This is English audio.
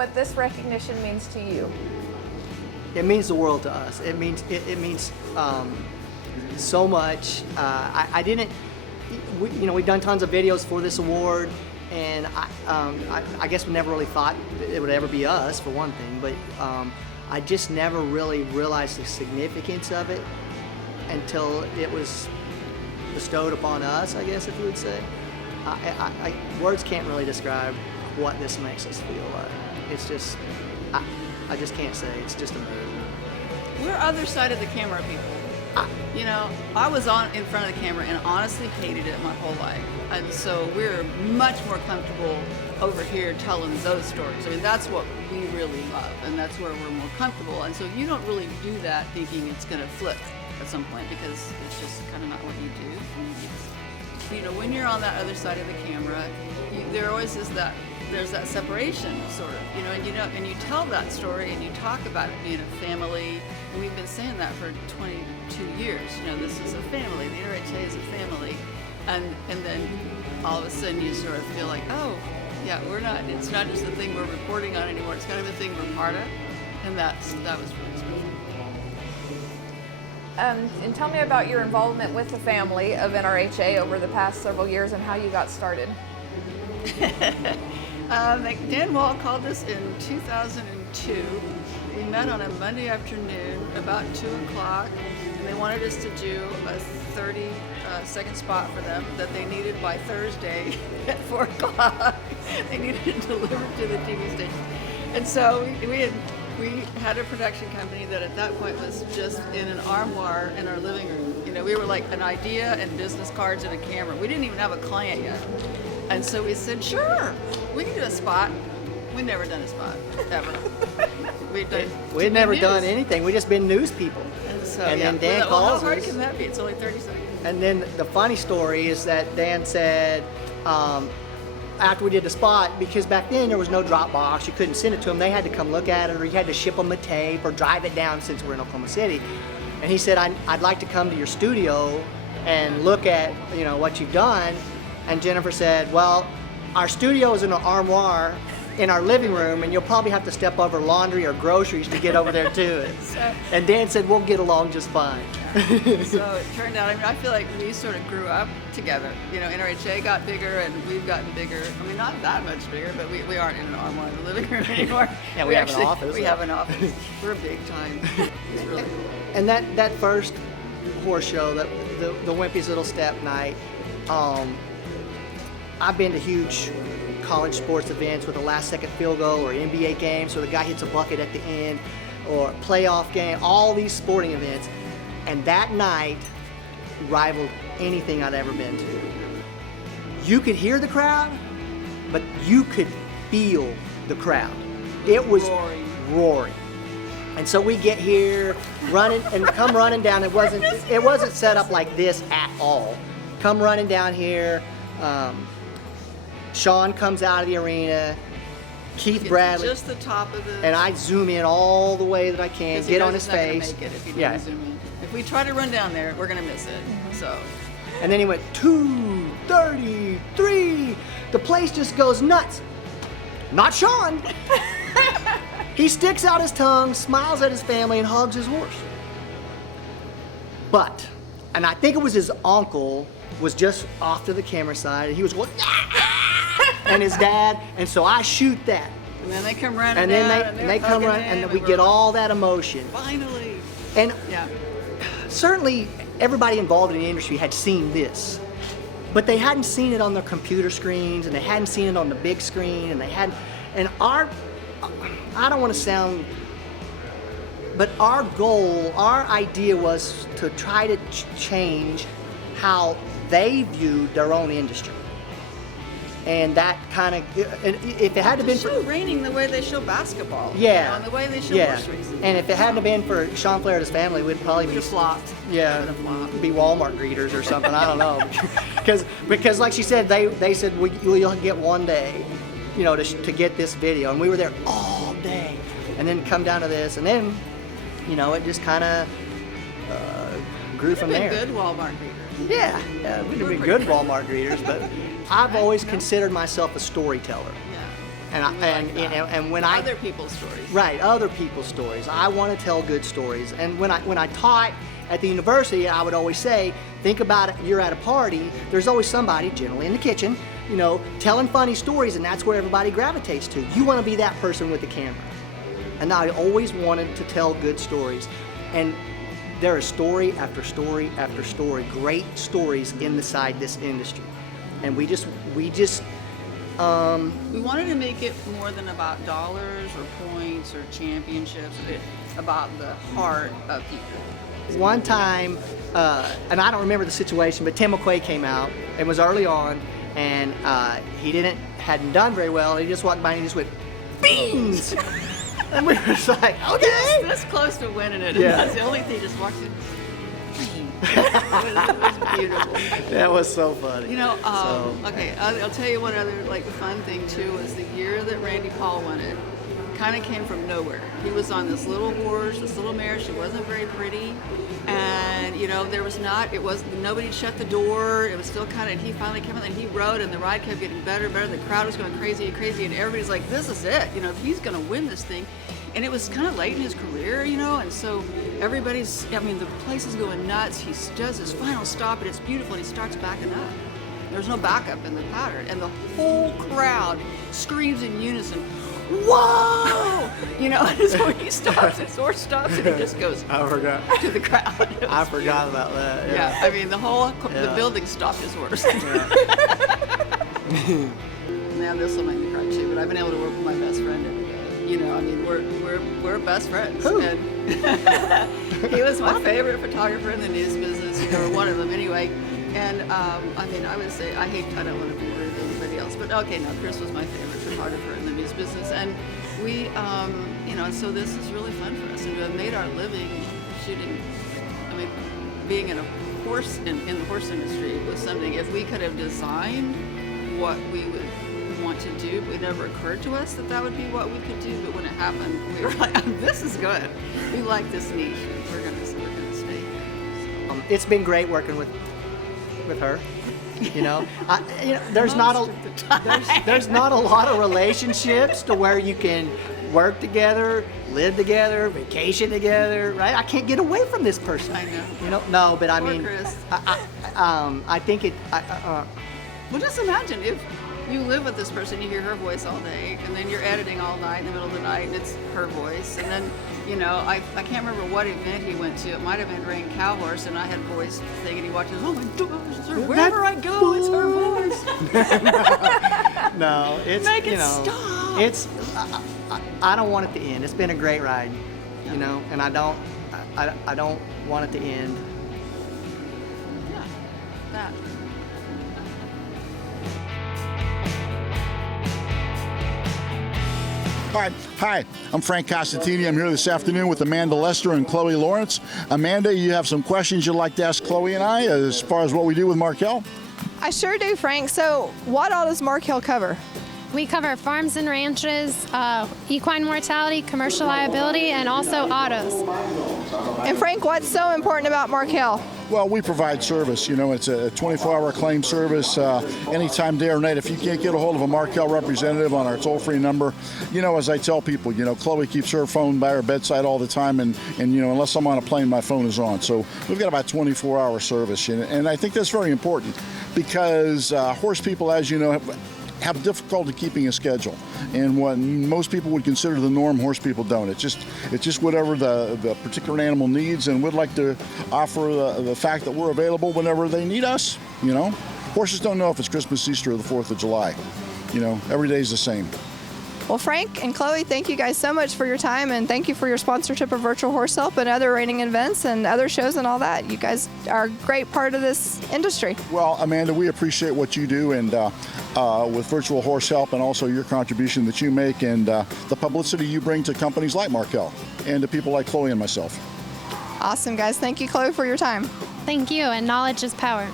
what this recognition means to you. It means the world to us. It means so much. I didn't, we've done tons of videos for this award, and I guess we never really thought it would ever be us, for one thing, but I just never really realized the significance of it until it was bestowed upon us, I guess, if you would say. Words can't really describe what this makes us feel like. It's just, I just can't say. It's just amazing. We're other side of the camera people. I was in front of the camera and honestly hated it my whole life. And so we're much more comfortable over here telling those stories. I mean, that's what we really love, and that's where we're more comfortable. And so you don't really do that thinking it's going to flip at some point, because it's just kind of not what you do. When you're on that other side of the camera, there always is there's that separation, sort of, and you tell that story and you talk about it being a family, and we've been saying that for 22 years. This is a family, the NRHA is a family, and then all of a sudden you sort of feel like, oh, yeah, it's not just a thing we're reporting on anymore, it's kind of a thing we're part of, and that was really special. And tell me about your involvement with the family of NRHA over the past several years and how you got started. Dan Wall called us in 2002. We met on a Monday afternoon about 2 o'clock, and they wanted us to do a 30-second spot for them that they needed by Thursday at 4 o'clock. They needed it delivered to the TV station. And so we had a production company that at that point was just in an armoire in our living room. We were like an idea and business cards and a camera. We didn't even have a client yet. And so we said, sure, we can do a spot. We'd never done a spot, ever. We'd never done anything. We'd just been news people. And then Dan calls us. How hard can that be? It's only 30 seconds. And then the funny story is that Dan said, after we did the spot, because back then there was no Dropbox, you couldn't send it to them, they had to come look at it, or you had to ship them a tape or drive it down, since we're in Oklahoma City. And he said, I'd like to come to your studio and look at what you've done. And Jenifer said, well, our studio is in an armoire in our living room, and you'll probably have to step over laundry or groceries to get over there to it. And Dan said, we'll get along just fine. So it turned out, I feel like we sort of grew up together. NRHA got bigger and we've gotten bigger. I mean, not that much bigger, but we aren't in an armoire in the living room anymore. Yeah, we have an office. We have an office. We're big time. It's really cool. And that first horse show, the Wimpy's Little Step night, I've been to huge college sports events with a last-second field goal, or NBA games where the guy hits a bucket at the end, or playoff game, all these sporting events. And that night rivaled anything I'd ever been to. You could hear the crowd, but you could feel the crowd. It was roaring. And so we get here, running down. It wasn't set up like this at all. Come running down here. Sean comes out of the arena. Keith Bradley. Just the top of the. And I zoom in all the way that I can, get on his face. Make it if you don't zoom in. If we try to run down there, we're gonna miss it. So. And then he went 2:33. The place just goes nuts. Not Sean. He sticks out his tongue, smiles at his family, and hugs his horse. But, and I think it was his uncle was just off to the camera side, and he was going, and his dad, and so I shoot that. And then they come running and then they come running, and then we get all that emotion. Finally. And yeah. Certainly everybody involved in the industry had seen this, but they hadn't seen it on their computer screens, and they hadn't seen it on the big screen, and I don't want to sound, but our goal, our idea was to try to change how they viewed their own industry. And that kind of, if it had to been for raining the way they show basketball, yeah, and the way they show horse racing. And if it hadn't been for Sean Flair and his family, we'd probably be flopped. Yeah, be Walmart greeters or something. I don't know, because like she said, they said you'll get one day, to get this video, and we were there all day, and then come down to this, and then, it just kind of grew from there. Good Walmart greeters. Yeah, we'd have been good Walmart greeters, but I've always considered myself a storyteller. Yeah. And when Other people's stories. Right, other people's stories. I want to tell good stories. And when I taught at the university, I would always say, think about it, you're at a party, there's always somebody, generally in the kitchen, you know, telling funny stories, and that's where everybody gravitates to. You want to be that person with the camera. And I always wanted to tell good stories. And there is story after story after story, great stories inside this industry. And we wanted to make it more than about dollars or points or championships. It's about the heart of people. One time, and I don't remember the situation, but Tim McQuaid came out. It was early on, and he hadn't done very well. He just walked by and he just went, beans! And we were just like, okay. This close to winning it. Yeah. And that's the only thing. Just walked in. It was beautiful. That was so funny. You know, okay, I'll tell you one other fun thing too was the year that Randy Paul won it. Kind of came from nowhere. He was on this little horse, this little mare. She wasn't very pretty, and you know nobody shut the door. It was still kind of. He finally came in and he rode, and the ride kept getting better and better. The crowd was going crazy, and everybody's like, "This is it! You know, he's going to win this thing." And it was kind of late in his career, you know, and so the place is going nuts. He does his final stop, and it's beautiful, and he starts backing up. There's no backup in the pattern, and the whole crowd screams in unison, "Whoa!" You know, and so he stops, his horse stops, and he just goes I forgot. to the crowd. I forgot about that. Yeah, I mean, the building stopped his horse. Now this will make me cry too, but I've been able to work with my best friend every day. You know, I mean, we're best friends. Who? And he was my favorite photographer in the news business, you know, or one of them anyway. And I mean, I would say, I don't want to be rude to anybody else, but okay, no, Chris was my favorite photographer in the news business. And we, you know, so this is really fun for us. And to have made our living shooting, I mean, being in the horse industry was something, if we could have designed what we would want to do, but it never occurred to us that would be what we could do. But when it happened, we were like, this is good. We like this niche. We're gonna stay here. So. It's been great working with her. You know, there's not a lot of relationships to where you can work together, live together, vacation together, right? I can't get away from this person. I know. You know, no, but I Poor mean, Chris. I think it. Well, just imagine if you live with this person, you hear her voice all day, and then you're editing all night in the middle of the night, and it's her voice. And then, you know, I can't remember what event he went to. It might have been Rain Cowhorse, and I had voice thing, and he watches, oh my gosh, it's her. Wherever I go, it's her voice. No, it's, Make it you know, stop. it's, I don't want it to end. It's been a great ride, you know, and I don't want it to end. Yeah, that. Hi, I'm Frank Costantini. I'm here this afternoon with Amanda Lester and Chloe Lawrence. Amanda, you have some questions you'd like to ask Chloe and I as far as what we do with Markel? I sure do, Frank. So what all does Markel cover? We cover farms and ranches, equine mortality, commercial liability, and also autos. And Frank, what's so important about Markel? Well, we provide service. You know, it's a 24-hour claim service anytime, day or night. If you can't get a hold of a Markel representative on our toll-free number, you know, as I tell people, you know, Chloe keeps her phone by her bedside all the time, and you know, unless I'm on a plane, my phone is on. So we've got about 24-hour service, and I think that's very important because horse people, as you know, have difficulty keeping a schedule, and what most people would consider the norm, horse people don't. It's just whatever the particular animal needs, and we'd like to offer the fact that we're available whenever they need us. You know, horses don't know if it's Christmas, Easter, or the 4th of July. You know, every day is the same. Well, Frank and Chloe, thank you guys so much for your time, and thank you for your sponsorship of Virtual Horse Help and other reining events and other shows and all that. You guys are a great part of this industry. Well, Amanda, we appreciate what you do, and with Virtual Horse Help, and also your contribution that you make, and the publicity you bring to companies like Markel and to people like Chloe and myself. Awesome, guys. Thank you, Chloe, for your time. Thank you, and knowledge is power.